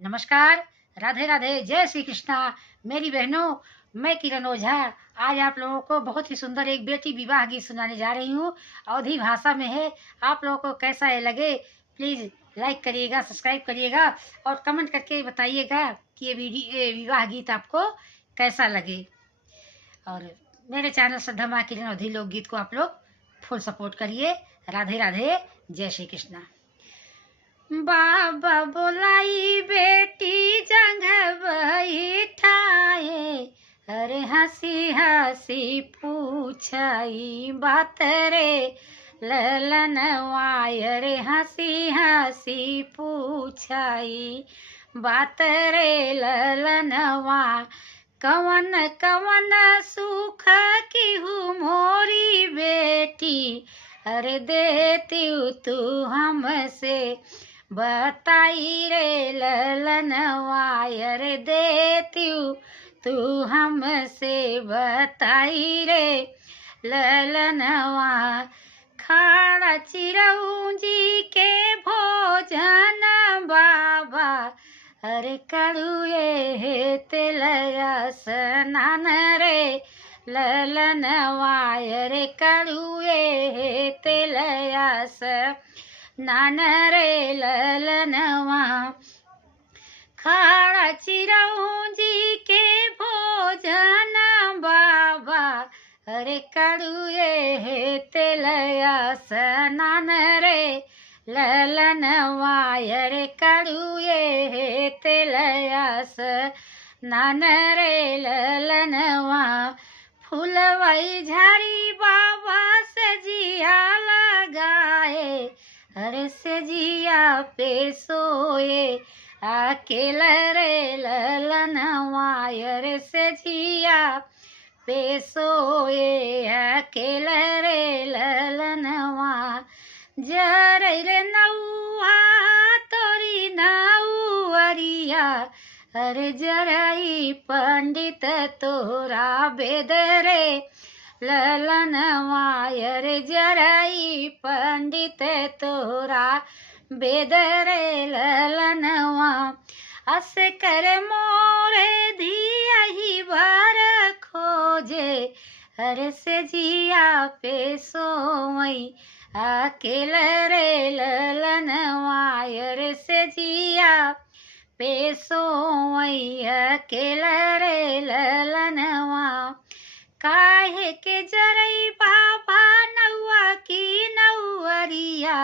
नमस्कार, राधे राधे, जय श्री कृष्णा। मेरी बहनों, मैं किरण ओझा आज आप लोगों को बहुत ही सुंदर एक बेटी विवाह गीत सुनाने जा रही हूँ। अवधी भाषा में है। आप लोगों को कैसा ये लगे प्लीज़ लाइक करिएगा, सब्सक्राइब करिएगा और कमेंट करके बताइएगा कि ये विवाह गीत आपको कैसा लगे। और मेरे चैनल श्रद्धा माँ किरण अवधी लोकगीत को आप लोग फुल सपोर्ट करिए। राधे राधे, जय श्री कृष्णा। बाबा बोलाई बेटी जंग बैठाए, अरे हंसी हंसी पूछाई बात रे ललनवा, अरे हंसी हंसी पूछाई बात रे ललनवा। कवन कवन सुख की हूँ मोरी बेटी, अरे देती तू हमसे बताई रे ललनवा, अरे देती तू हमसे बताई रे ललनवा। खाड़ा चिरौंजी के भोजन बाबा, अरे कड़ुए तेलया स्नान रे ललनवा, अरे कड़ुए तेलया स्नान रे ललनवा। खाड़ा चिरौंजी के भोजन बाबा, अरे कड़ुए तेलया स्नान रे ललनवा, अरे कड़ुए तेलया स्नान रे ललनवा। फूलवई झाड़ी बाबा से जिया लगाए, अरे से जिया पे सोए अकेला रे ललनवा, अरे से जिया पे सोए अकेला रे ललनवा। जरे रे नौआ तोरी नौअरिया, अरे जरई पंडित तोरा वेद रे ललनवा, अरे जरई पंडित तोरा वेद रे ललनवा। अस कर मोरे धियहि वर खोजे, अरे से जिया पे सोई अकेला रे ललनवा, अरे से जिया पे सोई अकेला रे ललनवा। काहे के जरई बाबा नौआ की नौअरिया,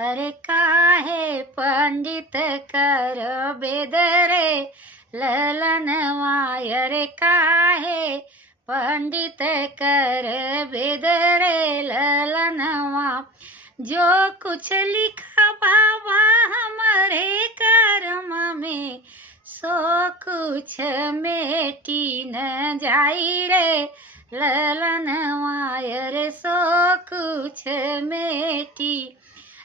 अरे काहे पंडित कर वेद रे ललनवा, अरे काहे पंडित कर वेद रे ललनवा। जो कुछ लिखा बाबा हमारे कर्म में, सो कुछ मेटी न जाई रे ललनवा, अरे सो कुछ मेटी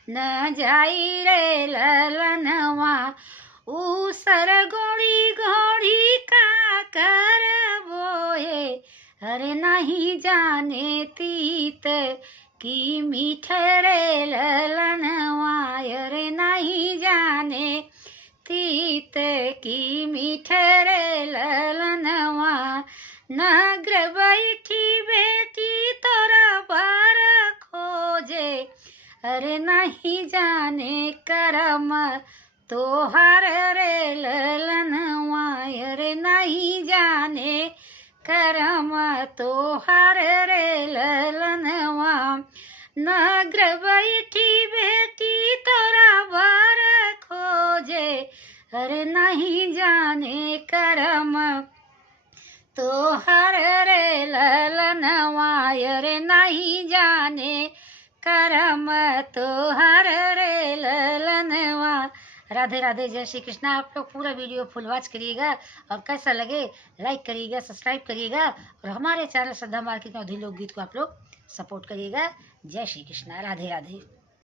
न जाई रे ललनवा। ऊसर गोड़ी गोड़ी का कर बोए, अरे नहीं जाने तीत की मीठ रे ललनवा, अरे नहीं जाने तीत की मीठ रे ललनवा। नगर बैठी बेटी तोरा बार खोजे, अरे नहीं जाने करम तोहार रे ललनवा, अरे नहीं जाने करम तोहार रे ललनवा। नगर बैठी बेटी तोरा बार खोजे, अरे नहीं जाने करम तोहार रे ललनवा, अरे नहीं जाने करम तोहार रे ललनवा। राधे राधे, जय श्री कृष्णा। आप लोग पूरा वीडियो फुल वॉच करिएगा और कैसा लगे लाइक करिएगा, सब्सक्राइब करिएगा और हमारे चैनल श्रद्धा माँ किरण अवधी लोकगीत को आप लोग सपोर्ट करिएगा। जय श्री कृष्णा, राधे राधे।